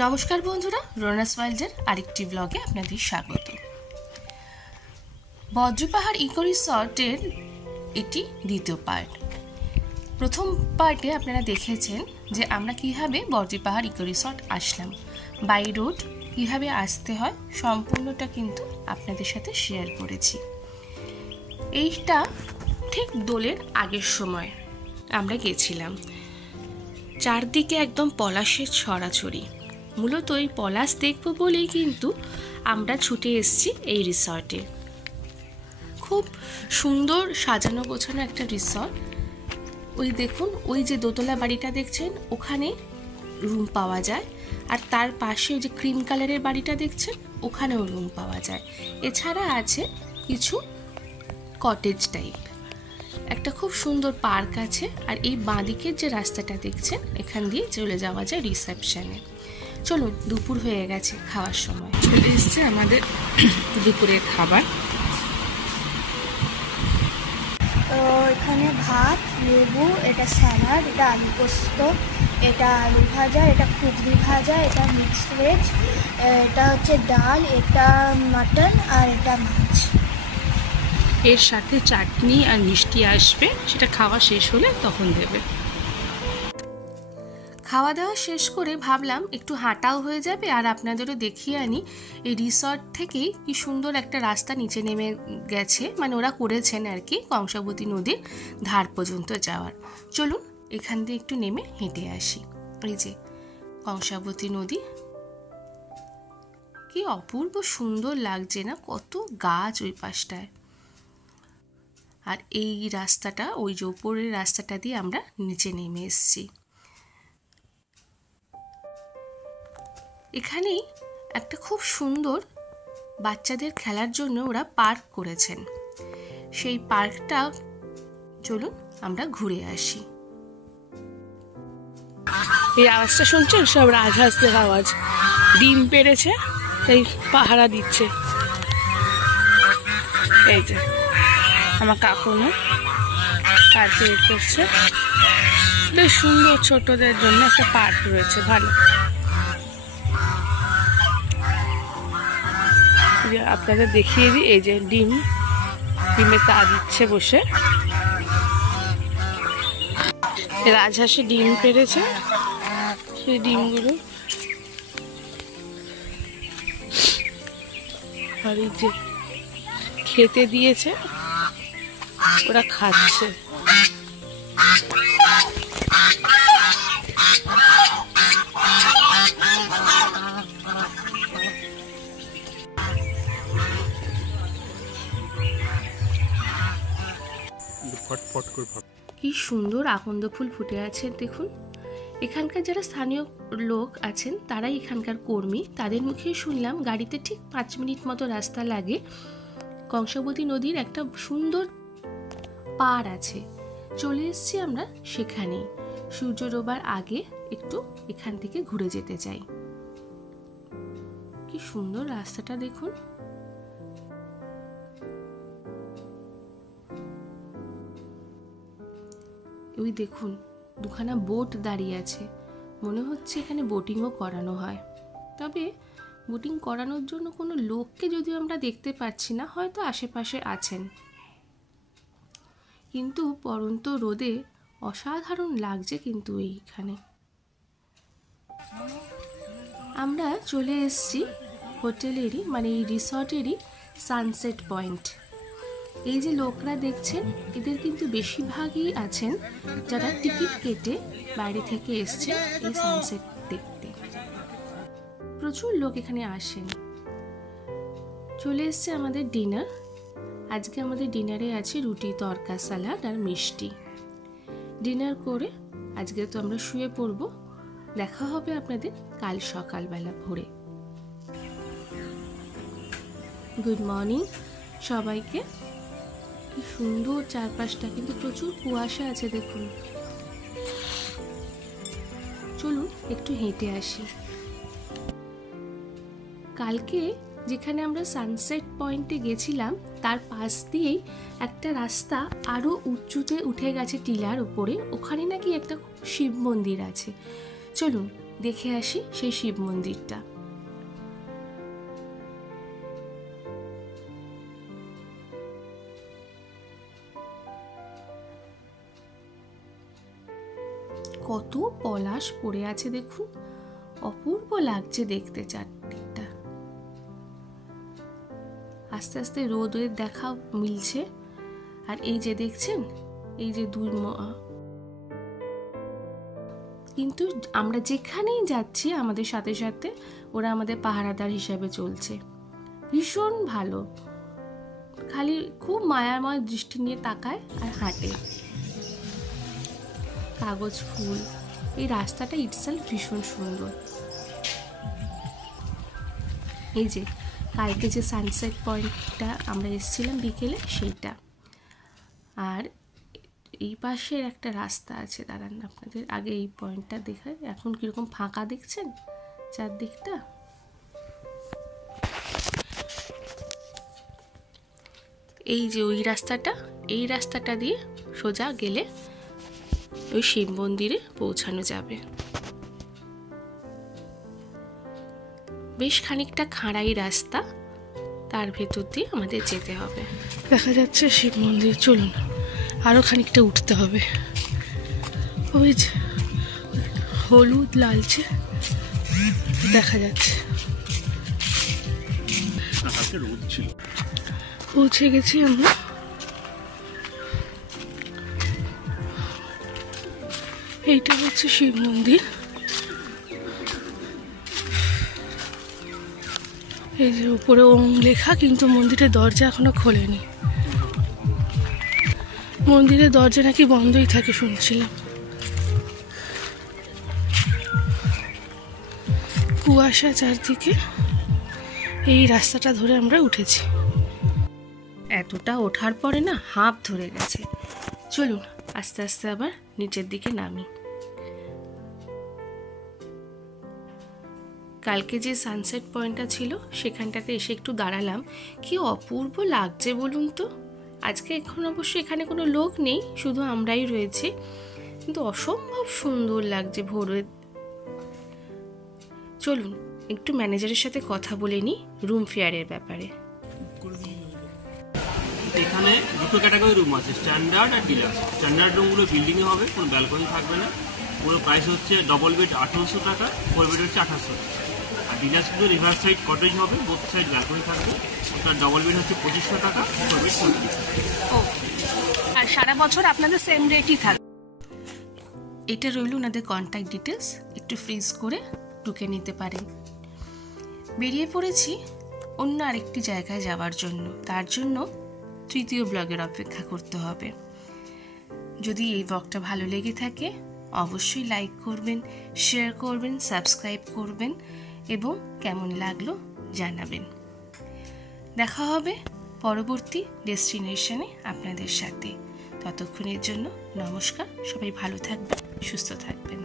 নমস্কার বন্ধুরা, রোনাস ওয়ার্ল্ডের আরেকটি ব্লগে আপনাদের স্বাগত। বজ্রপাহাড় ইকো রিসর্টের এটি দ্বিতীয় পার্ট। প্রথম পার্টে আপনারা দেখেছেন যে আমরা কিভাবে বজ্রপাহাড় ইকো রিসর্ট আসলাম, বাই রোড কীভাবে আসতে হয়, সম্পূর্ণটা কিন্তু আপনাদের সাথে শেয়ার করেছি। এইটা ঠিক দোলের আগের সময় আমরা গেছিলাম। চারদিকে একদম পলাশের ছড়াছড়ি। মূলত এই পলাশ দেখব বলেই কিন্তু আমরা ছুটে এসেছি এই রিসর্টে। খুব সুন্দর সাজানো গোছানো একটা রিসর্ট। ওই দেখুন, ওই যে দোতলা বাড়িটা দেখছেন, ওখানে রুম পাওয়া যায়। আর তার পাশে ওই যে ক্রিম কালারের বাড়িটা দেখছেন, ওখানেও রুম পাওয়া যায়। এছাড়া আছে কিছু কটেজ টাইপ। একটা খুব সুন্দর পার্ক আছে। আর এই বাঁদিকের যে রাস্তাটা দেখছেন, এখান দিয়ে চলে যাওয়া যায় রিসেপশনে। চলুন, দুপুর হয়ে গেছে, খাওয়ার সময় চলে এসছে আমাদের দুপুরের খাবার। তো এখানে ভাত, লেবু, এটা স্যালাড, এটা আলু পোস্ত, এটা আলু ভাজা, এটা কুগলি ভাজা, এটা মিক্সড ভেজ, এটা হচ্ছে ডাল, এটা মাটন, আর এটা মাছ। এর সাথে চাটনি আর মিষ্টি আসবে, সেটা খাওয়া শেষ হলে তখন দেবে। খাওয়া দাওয়া শেষ করে ভাবলাম একটু হাঁটাও হয়ে যাবে আর আপনাদেরও দেখিয়ে আনি এই রিসর্ট থেকেই কি সুন্দর একটা রাস্তা নিচে নেমে গেছে, মানে ওরা করেছেন আর কি, কংসাবতী নদীর ধার পর্যন্ত যাওয়ার। চলুন এখান দিয়ে একটু নেমে হেঁটে আসি। এই যে কংসাবতী নদী, কি অপূর্ব সুন্দর লাগছে না, কত গাছ ওই পাশটায়। আর এই রাস্তাটা, ওই যে উপরের রাস্তাটা দিয়ে আমরা নিচে নেমে এসেছি। এখানেই একটা খুব সুন্দর বাচ্চাদের খেলার জন্য ওরা পার্ক করেছেন। সেই পার্কটা চলুন আমরা ঘুরে আসি। এই আওয়াজটা শুনছেন, সব রাজহাঁসদের আওয়াজ। ডিম পেড়েছে, তাই পাহারা দিচ্ছে। এই যে আমার কাকুনো কাজে করছে। বেশ সুন্দর, ছোটদের জন্য একটা পার্ক রয়েছে, ভালো। আপনাদের দেখিয়ে দিই, এই যে ডিমে তা দিচ্ছে বসে। রাজহাঁসে ডিম পেড়েছে, সেই ডিমগুলো আর এই যে খেতে দিয়েছে, ওরা খাচ্ছে। কি সুন্দর আকন্দ ফুল ফুটে আছে দেখুন। এখানকার যারা স্থানীয় লোক আছেন, তারাই এখানকার কর্মী। তাদের মুখে শুনলাম গাড়িতে ঠিক 5 মিনিট মতো রাস্তা লাগে। কংসাবতী নদীর একটা সুন্দর পাড় আছে, চলে এসেছি আমরা সেখানেই। সূর্য ডোবার আগে একটু এখান থেকে ঘুরে যেতে চাই। কি সুন্দর রাস্তাটা দেখুন। ওই দেখুন, দুখানা বোট দাঁড়িয়ে আছে। মনে হচ্ছে এখানে বোটিংও করানো হয়। তবে বোটিং করানোর জন্য কোনো লোককে যদিও আমরা দেখতে পাচ্ছি না, হয়তো আশেপাশে আছেন। কিন্তু পরন্ত রোদে অসাধারণ লাগছে কিন্তু এইখানে। আমরা চলে এসেছি হোটেলেরই, মানে এই রিসর্টেরই সানসেট পয়েন্ট। এই যে লোকরা দেখছেন, এদের কিন্তু বেশিরভাগই আছেন যারা টিকিট কেটে বাইরে থেকে এসছেন এই সানসেট দেখতে। প্রচুর লোক এখানে আসেন। চলে এসছে আমাদের ডিনার। আজকে আমাদের ডিনারে আছে রুটি, তরকা, সালাড আর মিষ্টি। ডিনার করে আজকে তো আমরা শুয়ে পড়ব। দেখা হবে আপনাদের কাল সকালবেলা ভোরে। গুড মর্নিং সবাইকে। কি সুন্দর চারপাশটা, কিন্তু প্রচুর কুয়াশা আছে দেখুন। চলুন একটু হেঁটে আসি। কালকে যেখানে আমরা সানসেট পয়েন্টে গেছিলাম, তার পাশ দিয়েই একটা রাস্তা আরো উঁচুতে উঠে গেছে টিলার উপরে। ওখানে নাকি একটা শিব মন্দির আছে। চলুন দেখে আসি সেই শিব মন্দিরটা। কত পলাশ পড়ে আছে দেখুন, অপূর্ব লাগছে দেখতে চারদিকটা। আস্তে আস্তে রোদের দেখা মিলছে। আর এই যে দেখছেন, এই যে দুই কিন্তু আমরা যেখানেই যাচ্ছি আমাদের সাথে সাথে ওরা আমাদের পাহারাদার হিসাবে চলছে, ভীষণ ভালো। খালি খুব মায়াময় দৃষ্টি নিয়ে তাকায় আর হাঁটে। কাগজ ফুল, এই রাস্তাটা ইটসেলফ ভীষণ সুন্দর। এই যে কালকে যে সানসেট পয়েন্টটা আমরা এসেছিলাম বিকেলে, সেইটা। আর এই পাশের একটা রাস্তা আছে, দাঁড়ান আপনাদের আগে এই পয়েন্টটা দেখায়। এখন কিরকম ফাঁকা দেখছেন চারদিকটা। এই যে ওই রাস্তাটা, এই রাস্তাটা দিয়ে সোজা গেলে ওই শিব মন্দিরে পৌঁছানো যাবে। বেশ খানিকটা খাড়াই রাস্তা, তার ভেতর দিয়ে আমাদের যেতে হবে। দেখা যাচ্ছে শিব মন্দির, চলুন আরো খানিকটা উঠতে হবে। ওই যে হলুদ লালচে দেখা যাচ্ছে। পৌঁছে গেছি আমরা। এইটা হচ্ছে শিব মন্দির। এই যে উপরে ওম লেখা, কিন্তু মন্দিরের দরজা এখনো খোলেনি। মন্দিরের দরজা নাকি বন্ধই থাকে শুনছিলাম। কুয়াশা চারদিকে। এই রাস্তাটা ধরে আমরা উঠেছি। এতটা ওঠার পরে না হাঁপ ধরে গেছে। চলুন আস্তে আস্তে আবার নিচের দিকে নামি। কালকে যে সানসেট পয়েন্টটা ছিল সেখানটাতে এসে একটু দাঁড়ালাম। কি অপূর্ব লাগছে বলুন তো। আজকে এখন অবশ্য এখানে কোনো লোক নেই, শুধু আমরাই রয়েছি, কিন্তু অসম্ভব সুন্দর লাগছে ভোরে। চলুন একটু ম্যানেজারের সাথে কথা বলে নিই রুম ফেয়ারের ব্যাপারে। এখানে দুটো ক্যাটাগরি রুম আছে, স্ট্যান্ডার্ড আর ডিলাক্স। স্ট্যান্ডার্ড রুমগুলো বিল্ডিংয়ে হবে, কোনো ব্যালকনি থাকবে না। পুরো প্রাইস হচ্ছে ডবল বেড 1800 টাকা, 4 বেড হচ্ছে 2800 টাকা। আর ডিলাক্সগুলো রিভার সাইড কটেজ হবে, বোথ সাইড ব্যালকনি থাকবে। ওটার ডবল বেড হচ্ছে 2500 টাকা, 4 বেড 3500 টাকা। ও, আর সারা বছর আপনাদের সেম রেটই থাকবে। এটা রইল ওনাদের কন্ট্যাক্ট ডিটেলস, একটু ফ্রিজ করে ঢুকে নিতে পারেন। বেরিয়ে পড়েছি অন্য আরেকটি জায়গায় যাওয়ার জন্য। তার জন্য তৃতীয় ব্লগের অপেক্ষা করতে হবে। যদি এই ব্লগটা ভালো লেগে থাকে অবশ্যই লাইক করবেন, শেয়ার করবেন, সাবস্ক্রাইব করবেন এবং কেমন লাগলো জানাবেন। দেখা হবে পরবর্তী ডেস্টিনেশনে আপনাদের সাথে। ততক্ষণের জন্য নমস্কার। সবাই ভালো থাকবেন, সুস্থ থাকবেন।